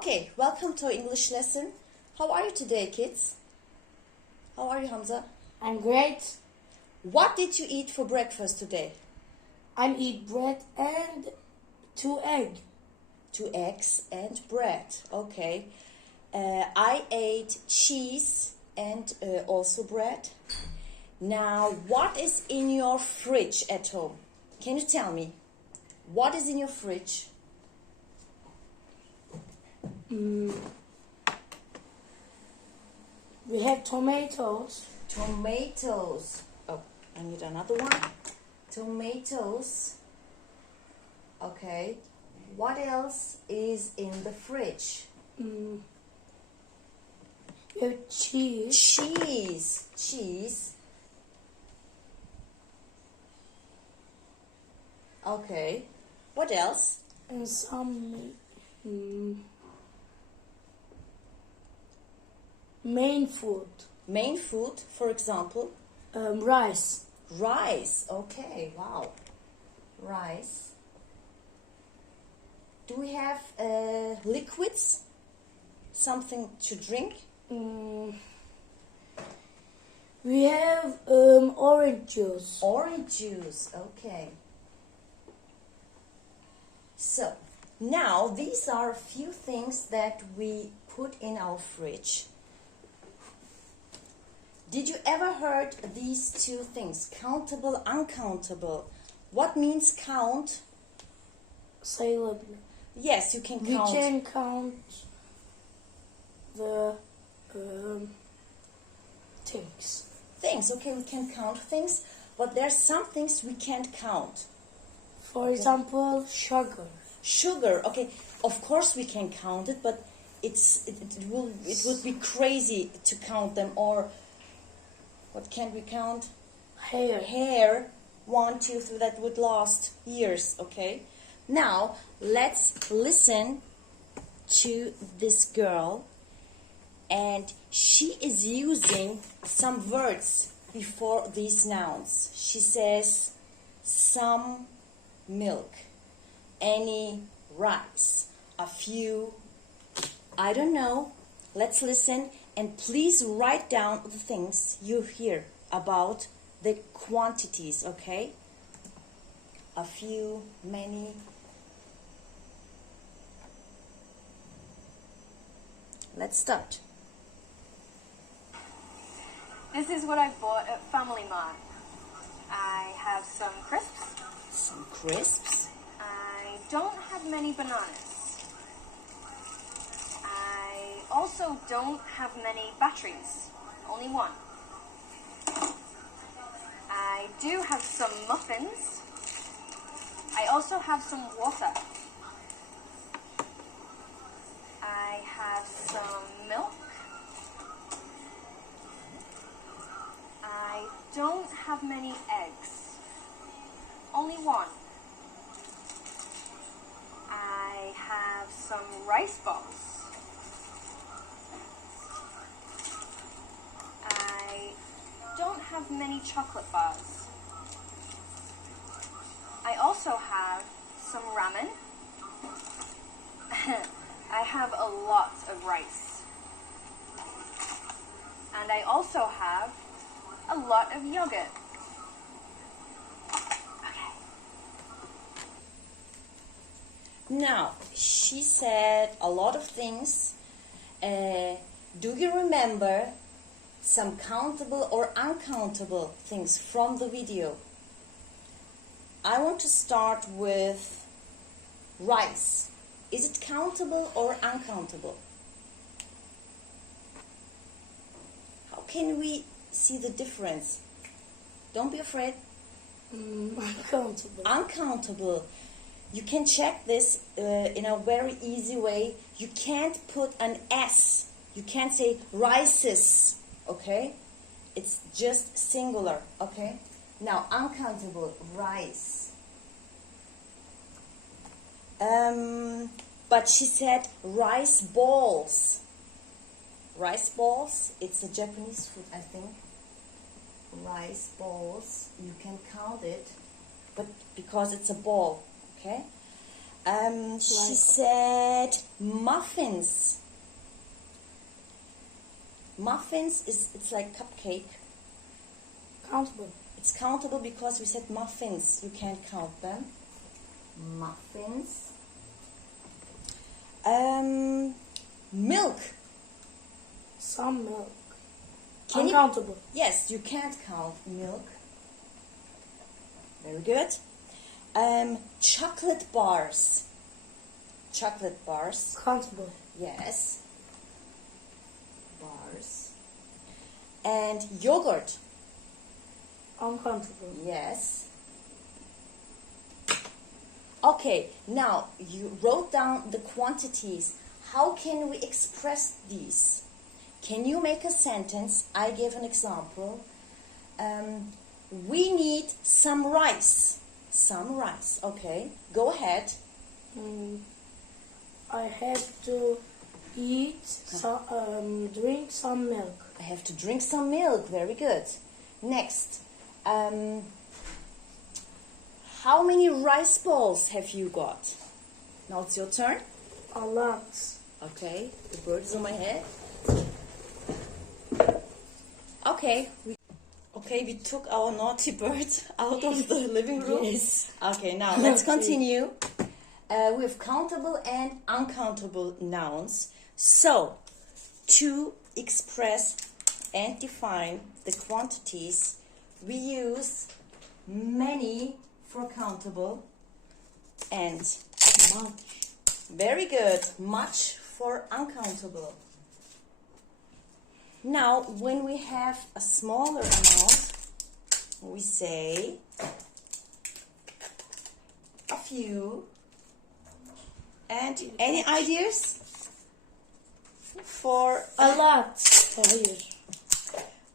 Okay, welcome to our English lesson. How are you today, kids? How are you, Hamza? I'm great. What did you eat for breakfast today? I eat bread and 2 eggs. 2 eggs and bread. Okay. I ate cheese and also bread. Now, what is in your fridge at home? Can you tell me? What is in your fridge? We have tomatoes. Tomatoes. Oh, I need another one. Tomatoes. Okay. What else is in the fridge? We have cheese. Cheese. Okay. What else? And some main food. Main food, for example? Rice. Rice. Okay, wow. Rice. Do we have liquids? Something to drink? We have orange juice. Orange juice, okay. So, now these are a few things that we put in our fridge. Did you ever heard these two things? Countable, uncountable. What means count? Salable. Yes, you can count. We can count the things. Things, okay, we can count things, but there's some things we can't count. For example, sugar. Sugar, okay, of course we can count it, but it would be crazy to count them. Or what can we count? Hair. 1, 2, 3, that would last years, okay? Now, let's listen to this girl, and she is using some words before these nouns. She says, some milk, any rice, a few, I don't know. Let's listen, and please write down the things you hear about the quantities, okay? A few, many. Let's start. This is what I bought at Family Mart. I have some crisps. Some crisps. I don't have many bananas. I also don't have many batteries. Only one. I do have some muffins. I also have some water. I have some milk. I don't have many eggs. Only one. I have some rice balls. I don't have many chocolate bars. I also have some ramen. I have a lot of rice. And I also have a lot of yogurt. Okay. Now, she said a lot of things. Do you remember some countable or uncountable things from the video? I want to start with rice. Is it countable or uncountable? How can we see the difference? Don't be afraid. Uncountable. Uncountable. You can check this in a very easy way. You can't put an S. You can't say rices, okay? It's just singular, okay? Now, uncountable, rice. But she said rice balls. Rice balls, it's a Japanese food, I think. Rice balls, you can count it, but because it's a ball, okay? She said muffins. Muffins it's like cupcake. Countable. It's countable because we said muffins. You can't count them. Muffins. Milk. Some milk. Can you- Uncountable. Yes, you can't count milk. Very good. Chocolate bars. Chocolate bars. Countable. Yes. Bars. And yogurt. Uncountable. Yes. Okay, now you wrote down the quantities. How can we express these? Can you make a sentence? I gave an example. We need some rice. Some rice. Okay, go ahead. I have to eat drink some milk. I have to drink some milk. Very good. Next. How many rice balls have you got? Now it's your turn. A lot. Okay, the bird is on my head. Okay, we took our naughty bird out of the living room. Yes. Okay, now let's continue. We have countable and uncountable nouns. So, to express and define the quantities, we use many for countable and Much. very good, much for uncountable. Now, when we have a smaller amount, we say a few. And any ideas for A lot. Here.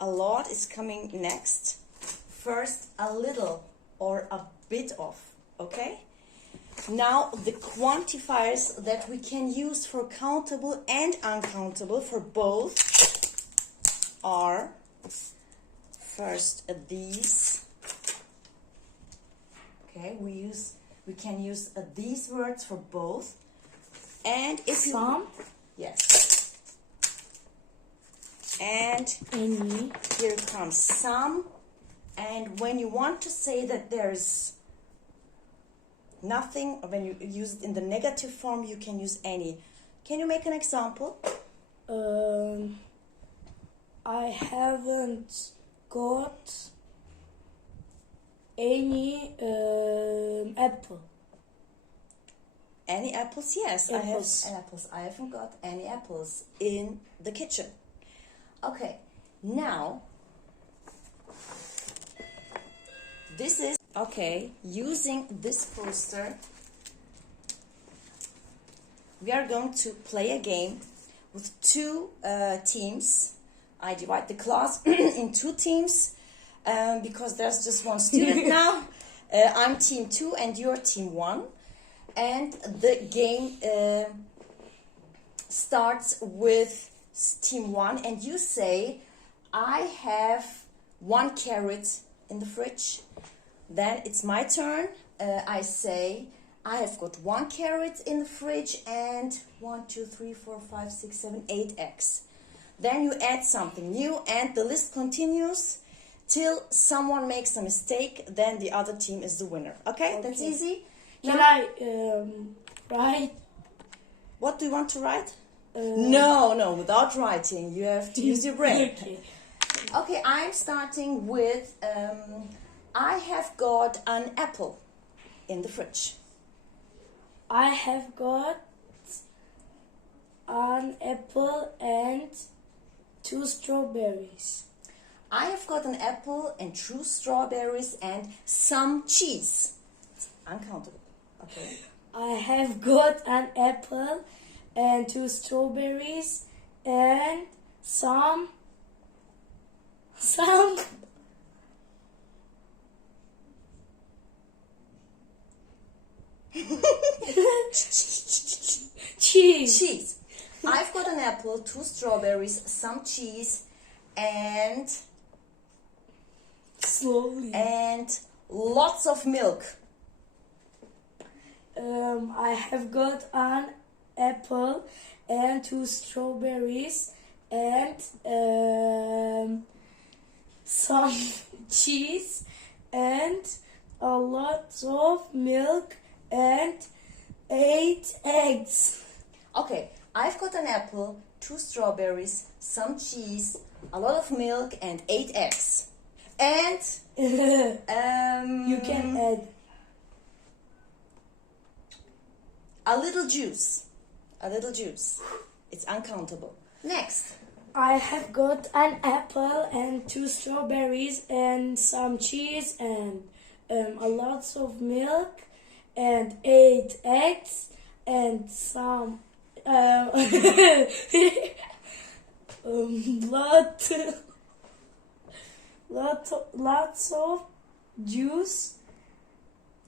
a lot is coming next. First, a little or a bit of, okay? Now, the quantifiers that we can use for countable and uncountable for both are first these. Okay, we can use these words for both. And if you Some. yes. And Any. here comes some. And when you want to say that there's nothing, or when you use it in the negative form, you can use any. Can you make an example? I haven't got any apple. Any apples? Yes, Apples. I have apples. I haven't got any apples in the kitchen. Okay, now this is okay. Using this poster, we are going to play a game with two teams. I divide the class in two teams because there's just one student now. I'm team 2 and you're team 1. And the game starts with team 1 and you say, I have 1 carrot in the fridge. Then it's my turn. I say, I have got 1 carrot in the fridge and 1, 2, 3, 4, 5, 6, 7, 8 eggs. Then you add something new and the list continues till someone makes a mistake, then the other team is the winner. Okay, that's easy. Can Now, I write? what do you want to write? No, without writing. You have to use your brain. Okay. Okay, I'm starting with, I have got an apple in the fridge. I have got an apple and 2 strawberries. I have got an apple and 2 strawberries and some cheese. It's uncountable. Okay. I have got an apple and 2 strawberries and some cheese. Cheese. I've got an apple, 2 strawberries, some cheese, and Slowly. lots of milk. I have got an apple and 2 strawberries and some cheese and a lot of milk and 8 eggs. Okay, I've got an apple, 2 strawberries, some cheese, a lot of milk, and 8 eggs. And You can add a little juice. A little juice. It's uncountable. Next. I have got an apple and 2 strawberries and some cheese and a lot of milk and 8 eggs and some lots of juice.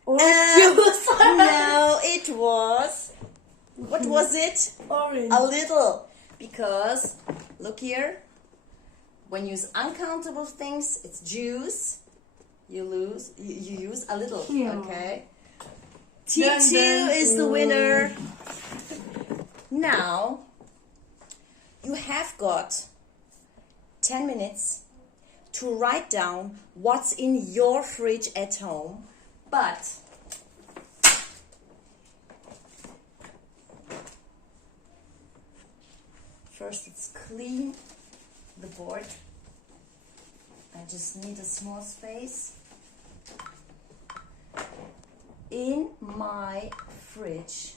Orange juice. No, it was. What was it? Orange. A little. Because, look here. When you use uncountable things, it's juice. You use a little. Yeah. Okay. Dun, T2 dun, is the winner. Now, you have got 10 minutes to write down what's in your fridge at home. But first, let's clean the board. I just need a small space. In my fridge,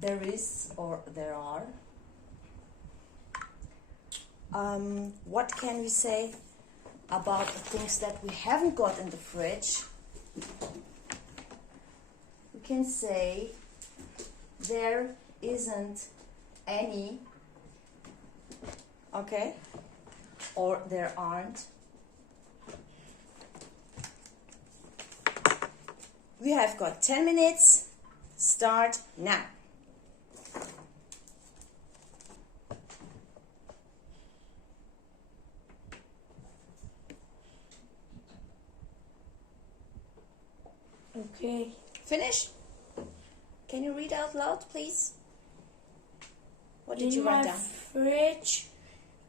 there are, what can we say about the things that we haven't got in the fridge? We can say there isn't any, okay, or there aren't. We have got 10 minutes. Start now. Okay. Finish? Can you read out loud, please? What did you In write my down? fridge,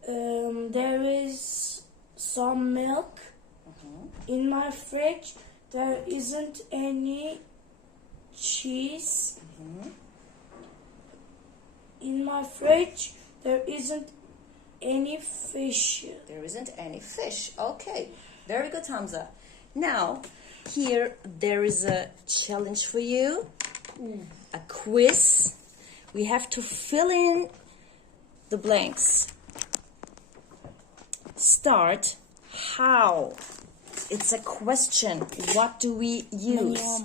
there is some milk. In my fridge, there isn't any cheese. In my fridge, there isn't any fish. There isn't any fish. Okay, very good, Hamza. Now, here there is a challenge for you, a quiz. We have to fill in the blanks. Start. How? It's a question. What do we use?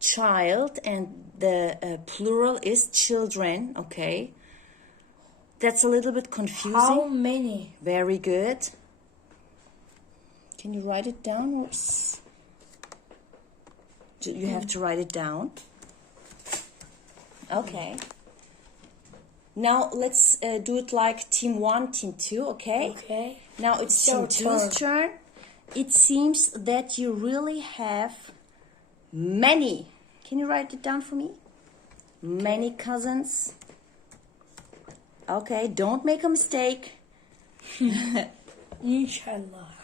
Child, and the plural is children. Okay. That's a little bit confusing. How many? Very good. Can you write it down? Or you have to write it down. Okay. Now let's do it like team 1, team 2, okay? Okay. Now it's team Your 2's turn. It seems that you really have many. Can you write it down for me? Many cousins. Okay, don't make a mistake. Inshallah.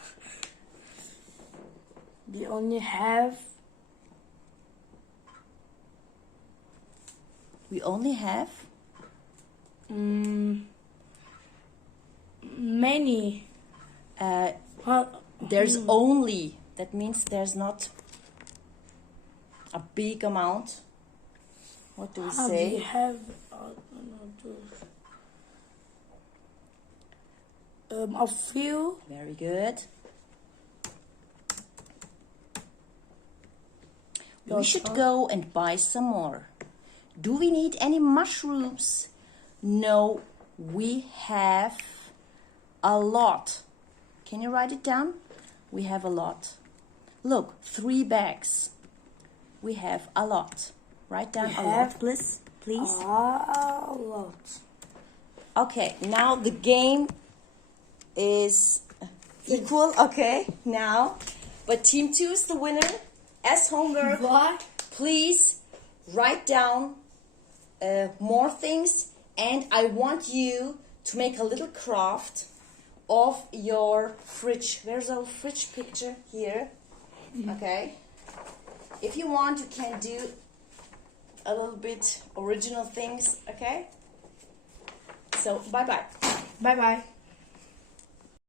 We only have many. There's only, that means there's not a big amount. What do we We say? have a few. Very good. We should go and buy some more. Do we need any mushrooms? No, we have a lot. Can you write it down? We have a lot. Look, 3 bags. We have a lot. Write down a lot, please. A lot. Okay, now the game is equal. Okay, now. But team 2 is the winner. As homework, What? please write down more things, and I want you to make a little craft of your fridge. Where's our fridge picture? Here. Okay. If you want, you can do a little bit original things. Okay. So bye bye. Bye bye.